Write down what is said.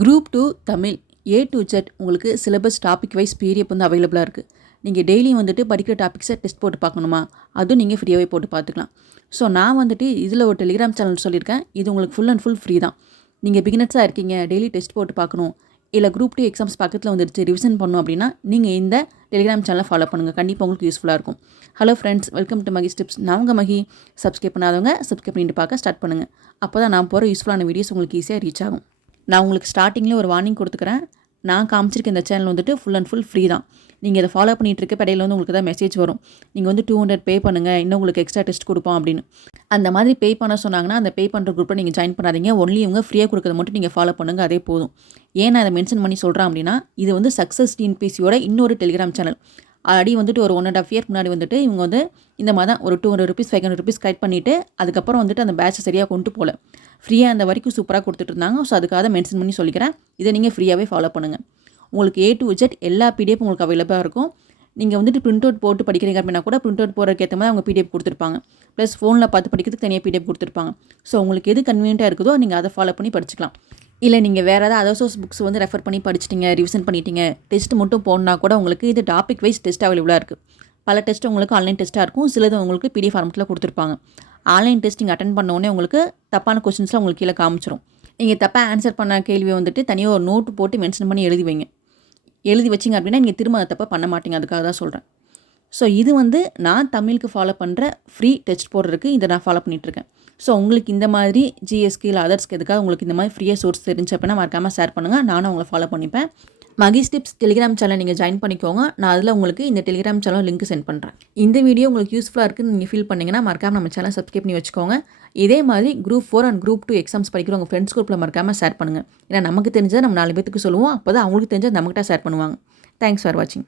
Group 2 Tamil A to Z உங்களுக்கு syllabus topic wise PDF வந்து அவைலபிளாக இருக்குது. நீங்கள் டெய்லியும் வந்துட்டு படிக்கிற டாபிக்ஸை டெஸ்ட் போட்டு பார்க்கணுமா, அதுவும் நீங்கள் ஃப்ரீயாகவே போட்டு பார்த்துக்கலாம். ஸோ நான் வந்துட்டு இதில் ஒரு டெலிகிராம் சேனல் சொல்லியிருக்கேன். இது உங்களுக்கு ஃபுல் அண்ட் ஃபுல் ஃப்ரீ தான். நீங்கள் பிகினர்ஸாக இருக்கீங்க, டெய்லி டெஸ்ட் போட்டு பார்க்கணும், இல்லை குரூப் 2 எக்ஸாம்ஸ் பக்கத்தில் வந்துடுச்சு ரிவிஷன் பண்ணணும் அப்படின்னா நீங்கள் இந்த டெலிகிராம் சேனலை ஃபாலோ பண்ணுங்கள். கண்டிப்பாக உங்களுக்கு யூஸ்ஃபுல்லாக இருக்கும். Hello friends, welcome to Magi tips. நான் உங்கள் மகி. சப்ஸ்கிரைப் பண்ணாதவங்க சப்ஸ்கிரைப் பண்ணிட்டு பார்க்க ஸ்டார்ட் பண்ணுங்கள். அப்போ தான் நான் போகிற யூஸ்ஃபுல்லான வீடியோஸ் உங்களுக்கு ஈஸியாக ரீச் ஆகும். நான் உங்களுக்கு ஸ்டார்டிங்கில் ஒரு வார்னிங் கொடுத்துக்கிறேன். நான் காமிச்சிருக்க இந்த சேனல் வந்துட்டு ஃபுல் அண்ட் ஃபுல் ஃப்ரீ தான். நீங்கள் இதை ஃபாலோ பண்ணிகிட்டு இருக்க இடையில வந்து உங்களுக்கு தான் மெசேஜ் வரும், நீங்கள் வந்து 200 பே பண்ணுங்கள், இன்னும் உங்களுக்கு எக்ஸ்ட்ரா டெஸ்ட் கொடுப்போம் அப்படின்னு. அந்த மாதிரி பே பண்ண சொன்னாங்கன்னா அந்த பே பண்ணுற குரூப்பில் நீங்கள் ஜாயின் பண்ணாதீங்க. ஒன்லி இவங்க ஃப்ரீயாக கொடுக்கறத மட்டும் நீங்கள் ஃபாலோ பண்ணுங்கள், அதே போதும். ஏன் நான் அதை மென்ஷன் பண்ணி சொல்கிறேன் அப்படின்னா, இது வந்து சக்ஸஸ் டிஎன்பிசியோட இன்னொரு டெலிகிராம் சேனல். ஆல்ரெடி வந்துட்டு ஒரு 1.5 இயர் முன்னாடி வந்துட்டு இவங்க வந்து இந்த மாதிரி தான் ஒரு 200 ருபீஸ் 500 ருபீஸ் கலெக்ட் பண்ணிவிட்டு அதுக்கப்புறம் வந்துட்டு அந்த பேட்சை சரியாக கொண்டு போகல. ஃப்ரீயாக அந்த வரைக்கும் சூப்பராக கொடுத்துட்டு இருந்தாங்க. ஸோ அதுக்காக மென்ஷன் பண்ணி சொல்லிக்கிறேன். இதை நீங்கள் ஃப்ரீயாகவே ஃபாலோ பண்ணுங்கள். உங்களுக்கு A to Z எல்லா பிடிஎஃப் உங்களுக்கு அவைலபிளாக இருக்கும். நீங்கள் வந்துட்டு பிரிண்ட் அவுட் போட்டு படிக்கிறீங்க அப்படின்னா கூட பிரிண்ட் அவுட் போடுறதுக்கு ஏற்ற மாதிரி அவங்க பிடிஎஃப் கொடுத்துருப்பாங்க. ப்ளஸ் ஃபோனில் பார்த்து படிக்கிறதுக்கு தனியாக பிடிஎஃப் கொடுத்துருப்பாங்க. ஸோ உங்களுக்கு எது கன்வீனியண்ட்டாக இருக்குதோ நீங்கள் அதை ஃபாலோ பண்ணி படிச்சுக்கலாம். இல்லை நீங்கள் வேறு ஏதாவது அதர் சோர்ஸ் புக்ஸ் வந்து ரெஃபர் பண்ணி படிச்சிட்டிங்க, ரிவிஷன் பண்ணிட்டீங்க, டெஸ்ட் மட்டும் போனால் கூட உங்களுக்கு இது டாபிக் வைஸ் டெஸ்ட் அவைலபிளாக இருக்குது. பல டெஸ்ட் உங்களுக்கு ஆன்லைன் டெஸ்ட்டாக இருக்கும், சிலது உங்களுக்கு பிடிஎஃப் ஃபார்மெட்டில் கொடுத்துருப்பாங்க. ஆன்லைன் டெஸ்ட் நீங்கள் அட்டன் பண்ணோடனே உங்களுக்கு தப்பான கொஸ்டின்ஸ்லாம் உங்களுக்கு கீழே காமிச்சிரும். நீங்கள் தப்பாக ஆன்சர் பண்ண கேள்வியை வந்துட்டு தனியாக ஒரு நோட்டு போட்டு மென்ஷன் பண்ணி எழுதி வைங்க. எழுதி வச்சிங்க அப்படின்னா நீங்கள் திரும்ப அதை தப்பாக பண்ண மாட்டீங்க. அதுக்காக தான் சொல்கிறேன். ஸோ இது வந்து நான் தமிழுக்கு ஃபாலோ பண்ணுற ஃப்ரீ டெஸ்ட் போடுறதுக்கு இதை நான் ஃபாலோ பண்ணிகிட்ருக்கேன். ஸோ உங்களுக்கு இந்த மாதிரி ஜிஎஸ்க்கு இல்லை அதர்ஸ்க்கு எதுக்காக உங்களுக்கு இந்த மாதிரி ஃப்ரீயாக சோர்ஸ் தெரிஞ்சு அப்படின்னா மறக்காமல் ஷேர் பண்ணுங்கள். நானும் உங்களை ஃபாலோ பண்ணிப்பேன். மகிஸ் டிப்ஸ் டெலிகிராம் சேனல் நீங்கள் ஜாயின் பண்ணிக்கோங்க. நான் அதில் உங்களுக்கு இந்த டெலிகிராம் சேனல் லிங்க் சென்ட் பண்ணுறேன். இந்த வீடியோ உங்களுக்கு யூஸ்ஃபுல்லாக இருக்குன்னு நீங்கள் ஃபீல் பண்ணிங்கன்னா மறக்காமல் நம்ம சேனல் சப்ஸ்கிரைப் பண்ணி வச்சுக்கோங்க. இதே மாதிரி குரூப் 4 அண்ட் குரூப் 2 எக்ஸாம்ஸ் படிக்கிற உங்கள் ஃப்ரெண்ட்ஸ் குரூப்பில் மறக்காமல் ஷேர் பண்ணுங்கள். ஏன்னா நமக்கு தெரிஞ்சதை நம்ம 4 பேருக்கு சொல்லுவோம், அப்போ தான் அவங்களுக்கு தெரிஞ்சதை நம்மகிட்ட ஷேர் பண்ணுவாங்க. தேங்க்ஸ் ஃபார் வாட்சிங்.